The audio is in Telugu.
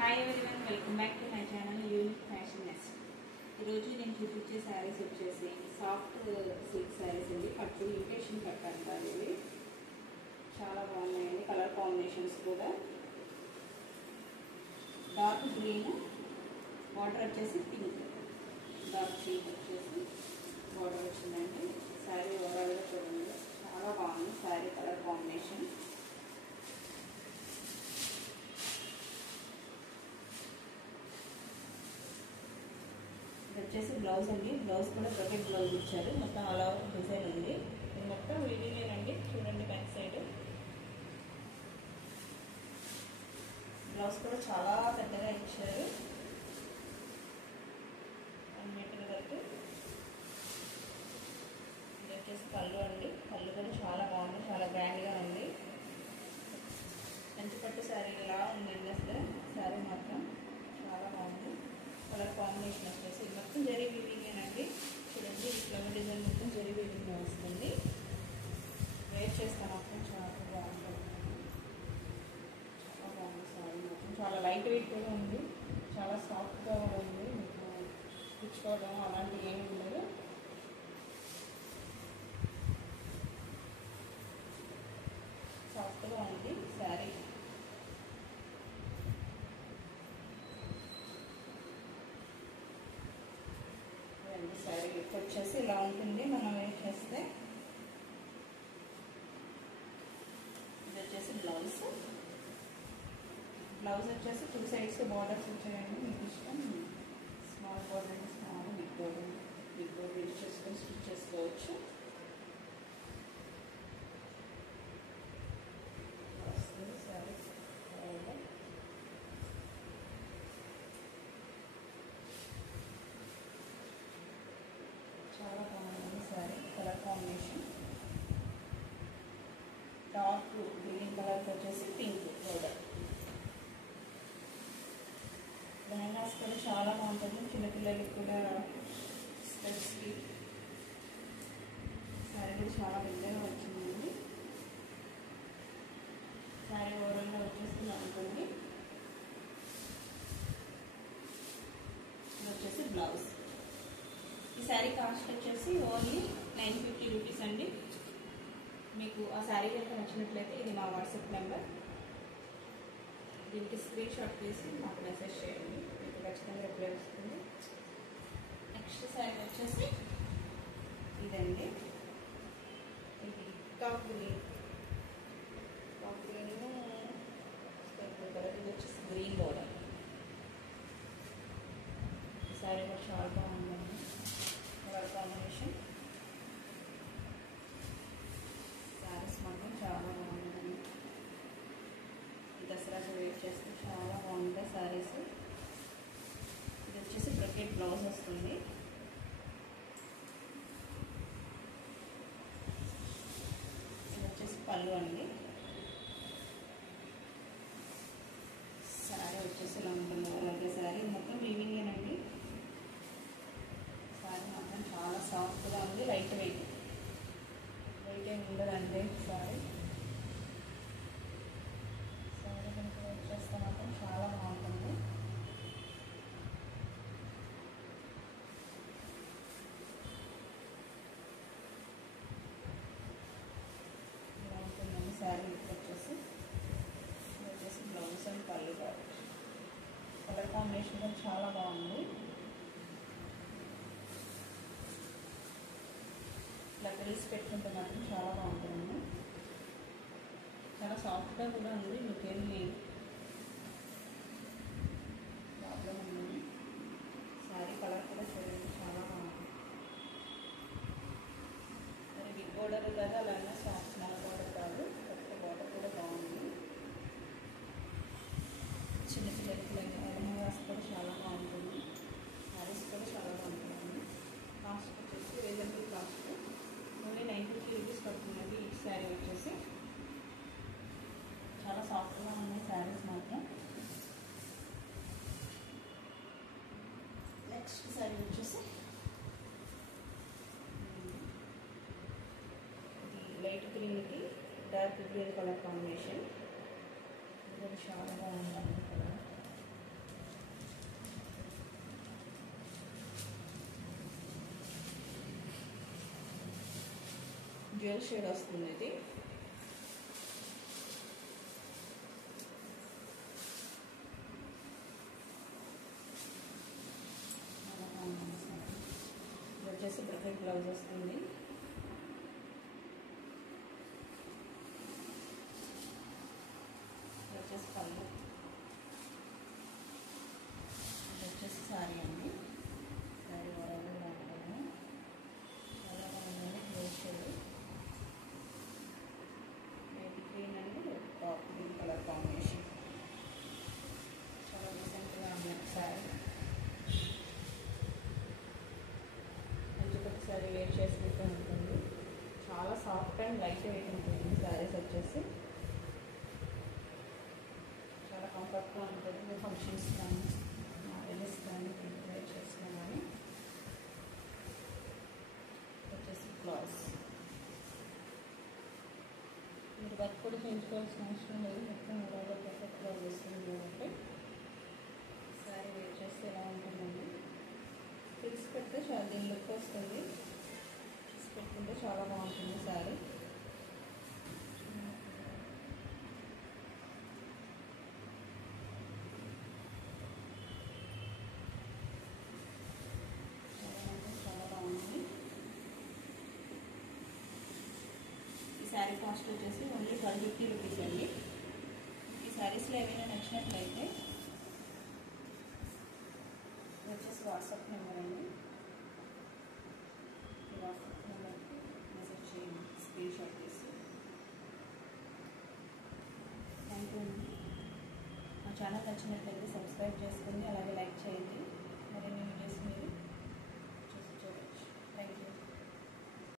Hi everyone, welcome back to my channel unique fashion nest. ఈరోజు నేను చూపించే శారీస్ వచ్చేసి సాఫ్ట్ సిల్క్ శారీస్ అండి. పట్టు ఇమిటేషన్ కట్ అంటారు. ఇవి చాలా బాగున్నాయండి. కలర్ కాంబినేషన్స్ కూడా డార్క్ గ్రీన్, బార్డర్ వచ్చేసి పింక్, డార్క్ పింక్ వచ్చేసి బార్డర్ వచ్చిందండి. శారీ ఓవరాల్గా చూడండి, చాలా బాగుంది శారీ కలర్ కాంబినేషన్. వచ్చేసి బ్లౌజ్ అండి. బ్లౌజ్ కూడా బ్రకెట్ బ్లౌజ్ ఇచ్చారు. మొత్తం అలా డిజైన్ ఉంది. ఇది మొత్తం వీడియోనేనండి. చూడండి బ్యాక్ సైడ్ బ్లౌజ్ కూడా చాలా పెద్దగా ఇచ్చారు. 1 మీటర్ వరకు. ఇది వచ్చేసి పళ్ళు అండి. పళ్ళు కూడా చాలా బాగుంది, చాలా గ్రాండ్గా ఉంది. మంచి పట్టు శారీ ఇలా ఉందండి. అసలు శారీ మాత్రం చాలా బాగుంది. కలర్ కాంబినేషన్ వచ్చేసి మొత్తం జరీ వీవింగేనండి. చూడండి, ఈ ఫ్లవర్ డిజైన్ మొత్తం జరీ వీవింగ్ వస్తుంది. వేర్ చేస్తే మాత్రం చాలా బాగుంటుంది. చాలా బాగుంది సారీ మొత్తం. చాలా లైట్ వెయిట్ కూడా ఉంది. చాలా సాఫ్ట్గా ఉంది. మీకు పుచ్చుకోవడం అలాంటివి ఏమి ఉండదు. సాఫ్ట్గా ఉంది శారీ. శారీ లుక్ వచ్చేసి ఇలా ఉంటుంది మనం వేర్ చేస్తే. ఇది వచ్చేసి బ్లౌజ్. బ్లౌజ్ వచ్చేసి 2 సైడ్స్ బార్డర్స్ వచ్చాయండి. మీకు ఇష్టం small border, small big border, big border use చేసుకొని స్టిచ్ చేసుకోవచ్చు. శారీ చాలా బాగుంది sari colour combination. Dark green colour వచ్చేసి పింక్ బోర్డర్. లెహంగాస్ కూడా చాలా బాగుంటుంది. చిన్నపిల్లలకి కూడా స్టెప్స్కి శారీ కూడా చాలా పెద్దగా వచ్చిందండి. శారీ ఓవరాల్గా వచ్చేసి ఉంటుంది. ఇది వచ్చేసి బ్లౌజ్. ఈ శారీ కాస్ట్ వచ్చేసి ఓన్లీ 950 రూపీస్ అండి. మీకు ఆ శారీ కనుక నచ్చినట్లయితే ఇది మా వాట్సాప్ నెంబర్. దీనికి స్క్రీన్ షాట్ తీసి మాకు మెసేజ్ చేయండి. మీకు ఖచ్చితంగా రిప్లై వస్తుంది. నెక్స్ట్ శారీ వచ్చేసి ఇదండి. ఇది టాప్ గ్రీన్ కలర్. ఇది వచ్చేసి గ్రీన్ బోర్డర్. ఈ శారీ కూడా చాలా బాగుందండి. Colour combination. శారీస్ మాత్రం చాలా బాగుంటుంది. దసరాకు వేర్ చేస్తే చాలా బాగుంటాయి శారీస్. ఇది వచ్చేసి బ్రకెట్ బ్లౌజ్ వస్తుంది. ఇది వచ్చేసి పళ్ళు అండి. శారీ వచ్చేసి ఇలా ఉంటుంది. అలాగే శారీ మొత్తం వీవింగేనండి. శారీ మాత్రం చాలా సాఫ్ట్గా ఉంది. లైట్ వెయిట్ ఏమి ఉండదండి శారీ. శారీ కనుక వచ్చేస్తే మాత్రం చాలా బాగుంటుంది. ఇలా ఉంటుందండి శారీ వచ్చేసి. ఇది వచ్చేసి బ్లౌజ్ అండ్ పళ్ళు కాదు. కలర్ కాంబినేషన్ కూడా చాలా బాగుంది. ఇలా కలిసి పెట్టుకుంటే మాత్రం చాలా బాగుంటుంది. చాలా సాఫ్ట్గా కూడా ఉంది. మీకేమి ప్రాబ్లం ఉంది. శారీ కలర్ కూడా చూడండి, చాలా బాగుంది. మరి బిగ్ బోర్డర్ కదా, అలాగే స్మాల్ బోర్డర్ కాదు, కొత్త బోర్డర్ కూడా బాగుంది. చిన్నపిల్లలకి లెహంగాస్ కూడా చాలా బాగుంటుంది. శారీస్ కూడా చాలా బాగుంటుంది. కాస్ట్ వచ్చేసి రీజనబుల్ కాస్ట్ ఓన్లీ 950 రూపీస్ పడుతుందండి. ఈ శారీ వచ్చేసి చాలా సాఫ్ట్గా ఉన్నాయి శారీస్ మాత్రం. నెక్స్ట్ శారీ వచ్చేసి ఇది లైట్ గ్రీన్కి డార్క్ గ్రీన్ కలర్ కాంబినేషన్. ఇది చాలా బాగుంటుంది కలర్. డ్యూయల్ షేడ్ వస్తుంది ఇది. ఇది వచ్చేసి బ్రకెట్ బ్లౌజ్ వస్తుంది. ఇది వచ్చేసి పళ్ళు. ఇది వచ్చేసి శారీ అండి. శారీ వరాలు బాగుంటుంది, చాలా బాగుందండి. డ్యూయల్ షేడ్ బేబీ గ్రీన్ అండి గ్రీన్ కలర్ కాంబినేషన్. చాలా డీసెంట్గా ఉంది శారీ. ఒకసారి వేర్ చేసుకుంటూ ఉంటుంది. చాలా సాఫ్ట్ అండ్ లైట్ వెయిట్ ఉంటుంది శారీస్ వచ్చేసి. చాలా కంఫర్ట్గా ఉంటుంది. మీరు ఫంక్షన్స్ కానీ మ్యారేజెస్ కానీ వేర్ చేసినా కానీ. వచ్చేసి బ్లౌజ్ మీరు వర్క్ కూడా చేయించుకోవాల్సిన అవసరం లేదు. మొత్తం ఓవరాల్గా పర్ఫెక్ట్ బ్లౌజ్ వస్తుంది కాబట్టి శారీ వేర్ చేస్తే ఎలా ఉంటుందండి. ఫిక్స్ పెడితే చాలా దీని లుక్ వస్తుంది. ఫిక్స్ పెట్టుకుంటే చాలా బాగుంటుంది శారీ. చాలా బాగుంది. ఈ శారీ కాస్ట్ వచ్చేసి ఓన్లీ 1250 రూపీస్ అండి. ఈ శారీస్లో ఏమైనా నచ్చినట్లయితే వచ్చేసి వాట్సాప్ నెంబర్ అండి. ఈ వాట్సాప్ నెంబర్కి మెసేజ్ చేయండి స్క్రీన్ షాట్ తీసి. థ్యాంక్ యూ అండి. మా ఛానల్ నచ్చినట్లయితే సబ్స్క్రైబ్ చేసుకోండి, అలాగే లైక్ చేయండి.